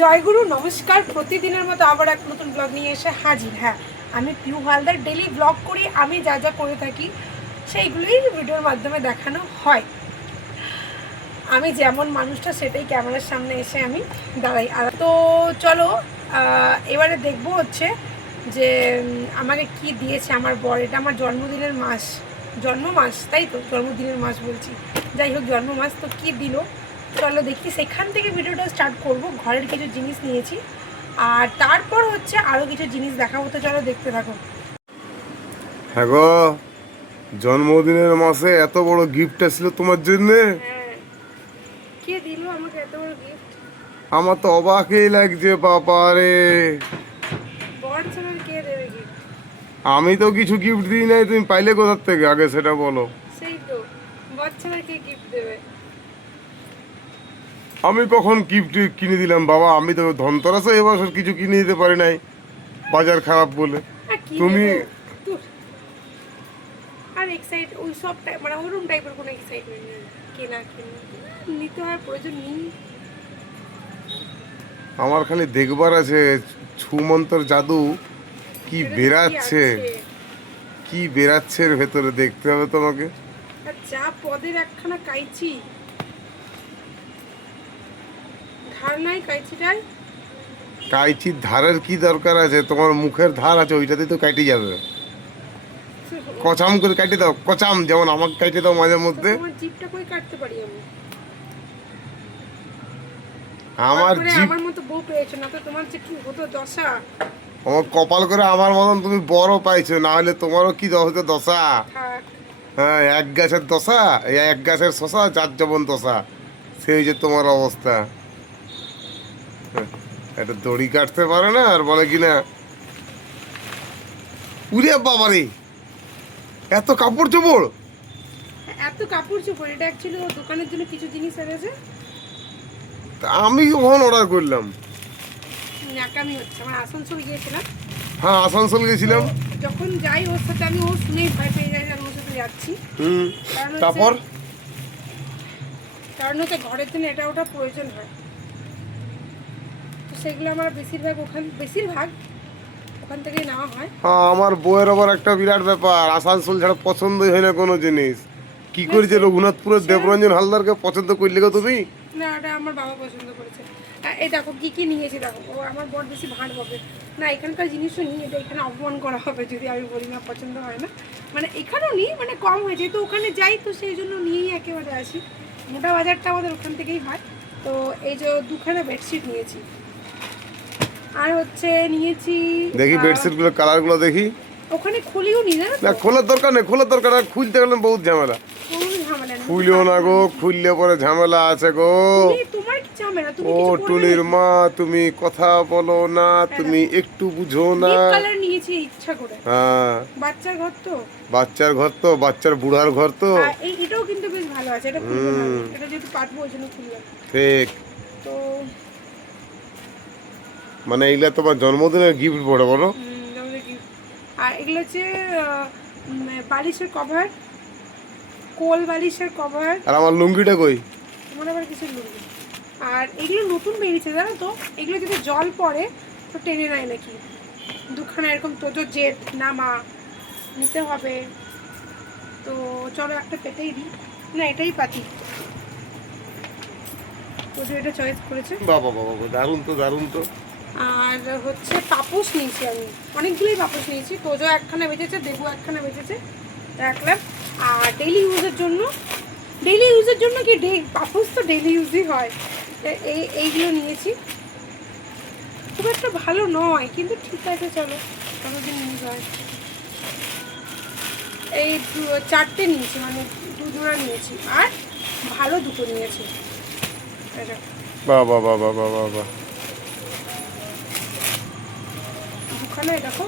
জয়গুরু, নমস্কার। প্রতিদিনের মতো আবার এক নতুন ব্লগ নিয়ে এসে হাজির। হ্যাঁ আমি পিউ হালদার। ডেলি ব্লগ করি, আমি যা যা করে থাকি, সেইগুলোই ভিডিওর মাধ্যমে দেখানো হয়। আমি যেমন মানুষটা, সেটাই ক্যামেরার সামনে এসে আমি দাঁড়াই। আর তো চলো এবারে দেখব হচ্ছে যে আমাকে কি দিয়েছে আমার বর। এটা আমার জন্মদিনের মাস। জন্ম মাস তাই তো? জন্মদিনের মাস বলছি। যাই হোক জন্ম মাস তো কি দিল? চলো দেখি। সেখান থেকে ভিডিওটা স্টার্ট করব। ঘরের কিছু জিনিস নিয়েছি। আর তারপর হচ্ছে আরও কিছু জিনিস দেখাবো। তো চলো দেখতে থাকো। হ্যাঁ গো জন্মদিনের মাসে এত বড় গিফট আসছিল তোমার জন্য? হ্যাঁ। কে দিল আমাকে এত বড় গিফট আমার তো অবাকই লাগছে বাবা রে। কে দেবে গিফট আমি তো কিছু গিফট দিই নাই তুমি পাইলে কোথার থেকে? আগে সেটা বলো সেই তো বর ছাড়া কে গিফট দেবে আমি কখন গিফট কিনে দিলাম বাবা? আমি তো ধনতরাসে এবছর কিছু কিনে দিতে পারি নাই। বাজার খারাপ বলে। তুমি- আর এক্সাইট ওই সব মানে ওরকম টাইপের কোনো এক্সাইটমেন্ট নেই। কেনা কেনা নিতে হয় প্রয়োজন নেই। আমার খালি দেখবার আছে ছুমন্তর জাদু কি বেরাচ্ছে? কি বেরাচ্ছে এর ভেতরে দেখতে হবে তোমাকে। যা পদের একখানা কাইচি। ধার নাই কাইচিটাই কাইচির ধারের কি দরকার আছে? তোমার মুখের ধার আছে ওইটাতে তো কাটি যাবে। কচাম করে কাটি দাও কচাম যেমন আমাকে কাটি দাও মাঝে মধ্যে। তোমার জিপটা কই কাটতে পারি আমি? আমার আমার মতো বউ পেয়েছ না তো তোমার যে কি হতো দশা? আমার কপাল করে আমার মতন তুমি বড় পাইছো না হলে তোমারও কি হতো দশা? হ্যাঁ এক গাছের দশা এক গাছের শশা চার যেমন দশা সেই যে তোমার অবস্থা। একটা দড়ি কাটতে পারে না আর বলে কি না উরে বাবারে এত কাপড় চোপড়। এত কাপড় চোপড় এটা অ্যাকচুয়ালি ও দোকানের জন্য কিছু জিনিস এনেছে তা আমি কখন অর্ডার করলাম। ন্যাকামি হচ্ছে আমার আসানসোল গিয়েছিলাম। হ্যাঁ আসানসোল গেছিলাম যখন যাই ওর সাথে আমি ও শুনেই ভয় পেয়ে যাই আমি ওর সাথে যাচ্ছি। হুম তারপর? কারণ হচ্ছে ঘরের জন্য এটা ওটা প্রয়োজন হয়। সেগুলো আমার বেশিরভাগ ওখান বেশিরভাগ ওখান থেকেই নেওয়া হয়। হ্যাঁ আমার বইয়ের আবার একটা বিরাট ব্যাপার। আসানসোল ছাড়া পছন্দই হয় না কোনো জিনিস। কি করেছে রঘুনাথপুরের দেবরঞ্জন হালদারকে পছন্দ করলে গো তুমি? না ওটা আমার বাবা পছন্দ করেছে। এই দেখো কী কী নিয়েছি দেখো। ও আমার বর বেশি ভাঁড় পাবে না এখানকার জিনিসও নিই এটা এখানে অপমান করা হবে যদি আমি বলি না পছন্দ হয় না। মানে এখানেও নিই মানে কম হয়। যেহেতু ওখানে যাই তো সেই জন্য নিয়েই একেবারে আসি। মোটা বাজারটা আমাদের ওখান থেকেই হয়। তো এই যে দুখানা বেডশিট নিয়েছি। আর হচ্ছে নিয়েছি দেখি বেডশিটগুলো কালারগুলো দেখি। ওখানে খুলিও নি না খোলার দরকার নেই খোলার দরকার খুলতে গেলে বহুত ঝামেলা। খুলিও না গো খুললে পরে ঝামেলা আছে গো। ও টুনির মা তুমি কথা বলো না তুমি একটু বুঝো না। নিয়েছি ইচ্ছা করে। হ্যাঁ। বাচ্চার ঘর তো। বাচ্চার ঘর তো বাচ্চার বুড়ার ঘর তো। আর এটাও কিন্তু বেশ ভালো আছে এটা যেহেতু ওই জন্য ঠিক। তো মানে এইগুলা তোমার জন্মদিনের গিফট বড় বলো? উম, আর এগুলো হচ্ছে বালিশের কভার কোল বালিশের কভার আর আমার লুঙ্গিটা কই? তোমার আবার কিছু লুঙ্গি? আর এগুলো নতুন বেরিয়েছে জানো তো? এগুলো যদি জল পড়ে তো টেনে নেয় নাকি? দুখানা এরকম তোজো জেট নামা নিতে হবে। তো চলো একটা পেতেই দিই। না এটাই পাতি। তোজো এটা চয়েস করেছে। বাবা বাবা বাবা, দারুণ তো দারুণ তো। আর হচ্ছে পাপোশ নিয়েছি আমি। অনেকগুলোই পাপোশ নিয়েছি। তোজো একখানা বেঁচেছে, দেবু একখানা বেঁচেছে রাখলাম আর ডেইলি ইউজের জন্য ডেইলি ইউজের জন্য কি ডে পাপোশ তো ডেইলি ইউজই হয়। এই এইগুলো নিয়েছি। খুব একটা ভালো নয়, কিন্তু ঠিক আছে, চলো। কোনোদিন ইউজ হয়। এই চারটে নিয়েছি মানে দু নিয়েছি। আর ভালো দুটো নিয়েছি। বাবা বাবা বাবা বাবা দেখো।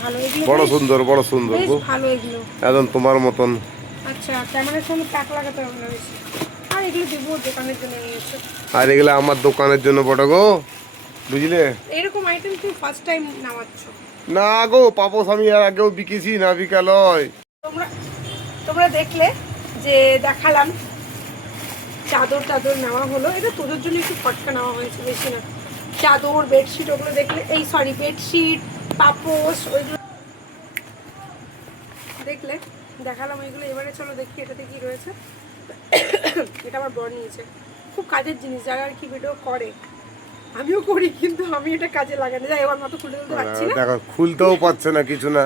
ভালো এগুলো বড় সুন্দর বড় সুন্দর বেশ ভালো এগুলো। একদম তোমার মতন। আচ্ছা ক্যামেরার লাগাতে হবে না বেশি। আর এগুলো দেবো দোকানের জন্য নিয়েছো আর এগুলো আমার দোকানের জন্য বটে গো। বুঝলে? এরকম আইটেম তুমি ফার্স্ট টাইম নামাচ্ছ। না গো পাপস আমি আর আগেও বিকেছি না বিকালয়। তোমরা তোমরা দেখলে যে দেখালাম চাদর টাদর নেওয়া হলো। এটা তোদের জন্য একটু ফটকা নেওয়া হয়েছে বেশি না। চাদর বেডশিট ওগুলো দেখলে এই সরি বেডশিট পাপোশ ওইগুলো দেখলে দেখালাম ওইগুলো। এবারে চলো দেখি এটাতে কি রয়েছে। এটা আমার বর নিয়েছে। খুব কাজের জিনিস যারা আর কি ভিডিও করে। আমিও করি কিন্তু আমি এটা কাজে লাগানো যাই এবার মতো খুলে তুলতে পারছি না। দেখো খুলতেও পারছে না কিছু না।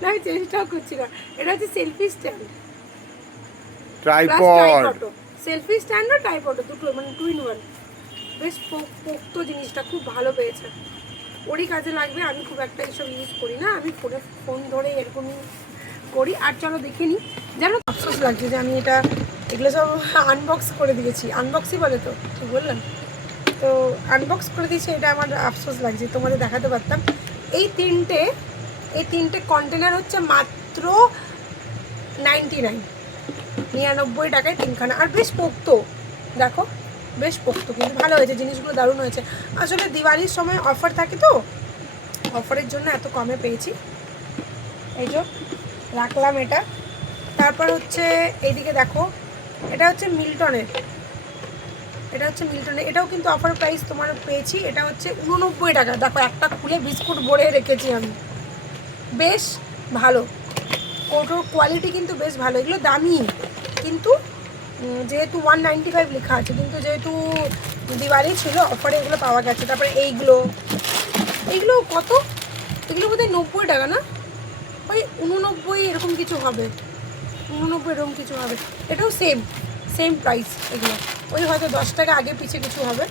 না আমি চেষ্টাও করছি না। এটা হচ্ছে selfie stand tripod selfie stand আর ট্রাইপড দুটো মানে টু ইন ওয়ান বেশ পোক- পোক্ত জিনিসটা, খুব ভালো পেয়েছে। ওরই কাজে লাগবে, আমি খুব একটা এইসব ইউজ করি না, আমি ফোনে, ফোন ধরে এরকমই করি। আর চলো দেখে নিই জানো আফসোস লাগছে যে আমি এটা, এগুলো সব আনবক্স করে দিয়েছি। আনবক্সই বলে তো ঠিক বললাম? তো আনবক্স করে দিয়েছি, এটা আমার আফসোস লাগছে, তোমাদের দেখাতে পারতাম। এই তিনটে এই তিনটে কন্টেনার হচ্ছে মাত্র নাইনটি নাইন নিরানব্বই টাকায় তিনখানা। আর বেশ পোক্ত, দেখো। বেশ পোক্ত কিন্তু ভালো হয়েছে, জিনিসগুলো দারুণ হয়েছে। আসলে দিওয়ালির সময় অফার থাকে তো অফারের জন্য এত কমে পেয়েছি। এই যে, রাখলাম এটা। তারপর হচ্ছে এইদিকে দেখো, এটা হচ্ছে মিল্টনের। এটা হচ্ছে মিল্টনের, এটাও কিন্তু অফার প্রাইস তোমার পেয়েছি, এটা হচ্ছে উননব্বই টাকা। দেখো, একটা খুলে বিস্কুট ভরে রেখেছি আমি। বেশ ভালো। ওটার কোয়ালিটি কিন্তু বেশ ভালো, এগুলো দামি, কিন্তু যেহেতু ওয়ান নাইনটি ফাইভ লেখা আছে, কিন্তু যেহেতু দিওয়ালি ছিল অফারে এগুলো পাওয়া গেছে। তারপরে এইগুলো। এইগুলো কত? এগুলো বোধহয় নব্বই টাকা না? ওই উননব্বই এরকম কিছু হবে। উননব্বই এরকম কিছু হবে। এটাও সেম সেম প্রাইস এগুলো। ওই হয়তো দশ টাকা আগে পিছে কিছু হবে।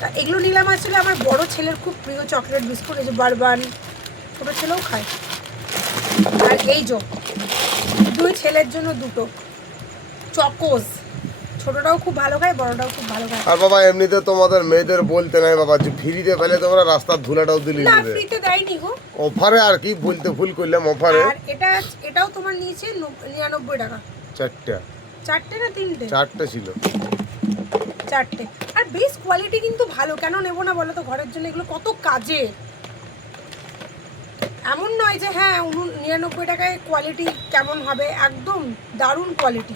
তা এগুলো নিলাম আসলে আমার বড় ছেলের খুব প্রিয় চকলেট বিস্কুট, এই যে বারবান। ছোটো ছেলেও খায়। আর এই যে, দুই ছেলের জন্য দুটো। চকোজ ছোটটাও খুব ভালো খায় বড়টাও খুব ভালো খায়। আর বাবা এমনিতে তোমাদের মেয়েদের বলতে নাই বাবা যে ফ্রিতে পেলে তোমরা রাস্তার ধুলাটাও দিলি না ফ্রিতে দেয়নি গো। অফারে আর কি বলতে ভুল করলাম অফারে? আর এটা এটাও তোমার নিয়েছে নব- নিরানব্বই টাকা। চারটা। চারটে না তিনটে? চারটে ছিল। চারটে। আর বেশ কোয়ালিটি কিন্তু ভালো কেন নেব না বলো তো? ঘরের জন্য এগুলো কত কাজে। এমন নয় যে হ্যাঁ উনু- নিরানব্বই টাকায় কোয়ালিটি কেমন হবে? একদম দারুণ কোয়ালিটি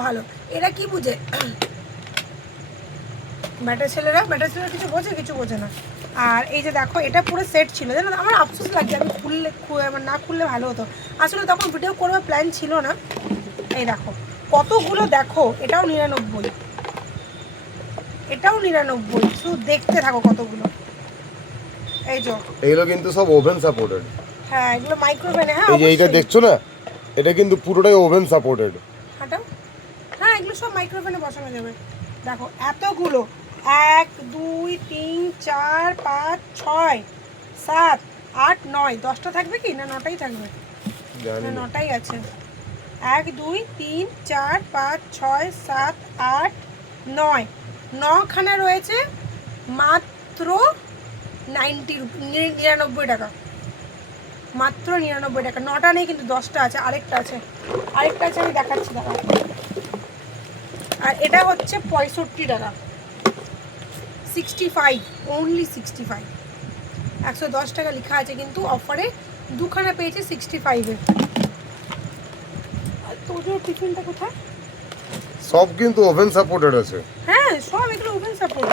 ভালো। এরা কি বুঝে? ব্যাটা ছেলেরা? ব্যাটা ছেলেরা কিছু বোঝে? কিছু বোঝে না। আর এই যে দেখো এটা পুরো সেট ছিল। জানো? আমার আফসোস লাগছে। আমি খুললে আমার না খুললে ভালো হতো। আসলে তখন ভিডিও করবার প্ল্যান ছিল না। এই দেখো কতগুলো দেখো এটাও নিরানব্বই। এটাও নিরানব্বই। শুধু দেখতে থাকো কতগুলো। এই যে। এগুলো কিন্তু সব ওভেন সাপোর্টেড হ্যাঁ এগুলো মাইক্রোওভেনে হ্যাঁ এই যে এইটা দেখছ না? এটা কিন্তু পুরোটাই ওভেন সাপোর্টেড এগুলো সব মাইক্রোফোনে বসানো যাবে। দেখো এতগুলো। এক দুই তিন চার পাঁচ ছয় সাত আট নয়। দশটা থাকবে কি? না নটাই থাকবে? নটাই আছে। এক দুই তিন চার পাঁচ ছয় সাত আট নয়। নখানা রয়েছে মাত্র নাইনটি নিরানব্বই টাকা। মাত্র নিরানব্বই টাকা। নটা নেই কিন্তু দশটা আছে। আরেকটা আছে। আরেকটা আছে আমি দেখাচ্ছি দাঁড়া আর এটা হচ্ছে পঁয়ষট্টি টাকা। Sixty five only sixty five একশো দশ টাকা লেখা আছে কিন্তু অফারে দুখানা পেয়েছে সিক্সটি ফাইভে আর তোদের টিফিনটা কোথায়? সব কিন্তু ওভেন সাপোর্টেড আছে। হ্যাঁ সব এগুলো oven support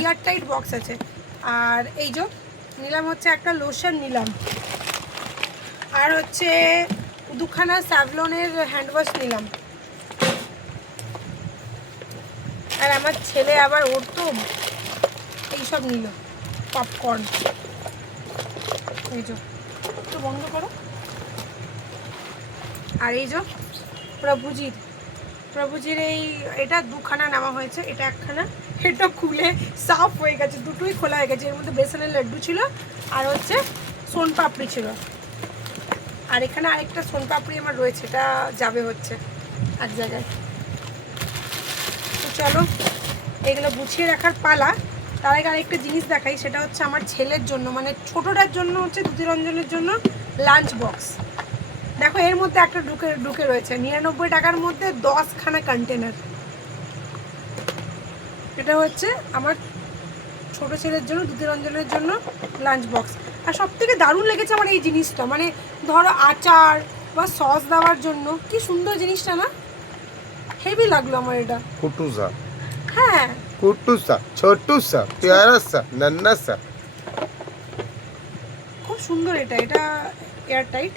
air tight box আছে। আর এই যে নিলাম হচ্ছে একটা লোশন নিলাম। আর হচ্ছে দুখানা স্যাভলনের হ্যান্ড ওয়াশ নিলাম। আর আমার ছেলে আবার ওর এইসব নিল পপকর্ন এই যে, একটু বন্ধ করো। আর এই যে, প্রভুজির প্রভুজির এই, এটা দুখানা নেওয়া হয়েছে, এটা একখানা। এটা খুলে সাফ হয়ে গেছে, দুটোই খোলা হয়ে গেছে। এর মধ্যে বেসনের লাড্ডু ছিল, আর হচ্ছে সোন পাপড়ি ছিল। আর এখানে আরেকটা সোন পাপড়ি আমার রয়েছে, এটা যাবে হচ্ছে। এক জায়গায়। চলো, এগুলো গুছিয়ে রাখার পালা। তার আগে আরেকটা জিনিস দেখাই, সেটা হচ্ছে আমার ছেলের জন্য মানে ছোটোটার জন্য হচ্ছে দ্যুতিরঞ্জনের জন্য লাঞ্চ বক্স দেখো, এর মধ্যে একটা ঢুকে ঢুকে রয়েছে, নিরানব্বই টাকার মধ্যে দশখানা কন্টেনার এটা হচ্ছে আমার ছোট ছেলের জন্য দ্যুতিরঞ্জনের জন্য লাঞ্চ বক্স আর সব থেকে দারুণ লেগেছে আমার এই জিনিসটা মানে ধরো আচার বা সস দেওয়ার জন্য, কি সুন্দর জিনিসটা না? হেভি লাগল আমার এটা। কুটুসা। হ্যাঁ। কুটুসা ছোটুসা প্যারাসা নন্নাসা। খুব সুন্দর এটা এটা এয়ার টাইট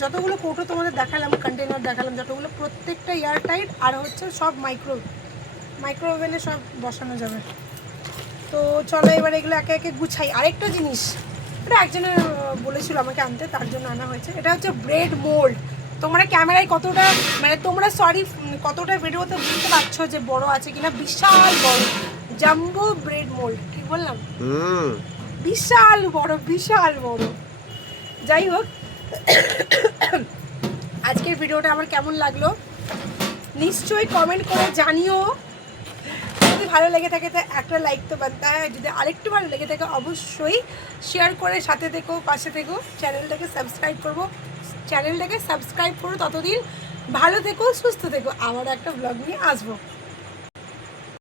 যতগুলো কৌটো তোমাদের দেখালাম কন্টেনার দেখালাম যতগুলো প্রত্যেকটা এয়ার টাইট আর হচ্ছে সব মাইক্রো মাইক্রো ওভেনে সব বসানো যাবে। তো চলো এবার এগুলো একে একে গুছাই। আরেকটা জিনিস এটা একজনের বলেছিল আমাকে আনতে তার জন্য আনা হয়েছে। এটা হচ্ছে ব্রেড মোল্ড তোমরা ক্যামেরায় কতটা মানে তোমরা সরি কতটা ভিডিওতে বুঝতে পারছ যে বড় আছে কিনা? বিশাল বড় জাম্বো ব্রেড মোল্ড ঠিক বললাম? বিশাল বড় বিশাল বড়। যাই হোক আজকের ভিডিওটা আমার কেমন লাগল? নিশ্চয়ই কমেন্ট করে জানিও। যদি ভালো লেগে থাকে তো একটা লাইক তো বানতে হয় যদি আরেকটু ভালো লেগে থাকে অবশ্যই শেয়ার করে সাথে থেকো পাশে থেকো চ্যানেলটাকে সাবস্ক্রাইব করব। চ্যানেলটাকে সাবস্ক্রাইব করো। ততদিন ভালো থেকো সুস্থ থেকো। আবার একটা ব্লগ নিয়ে আসব।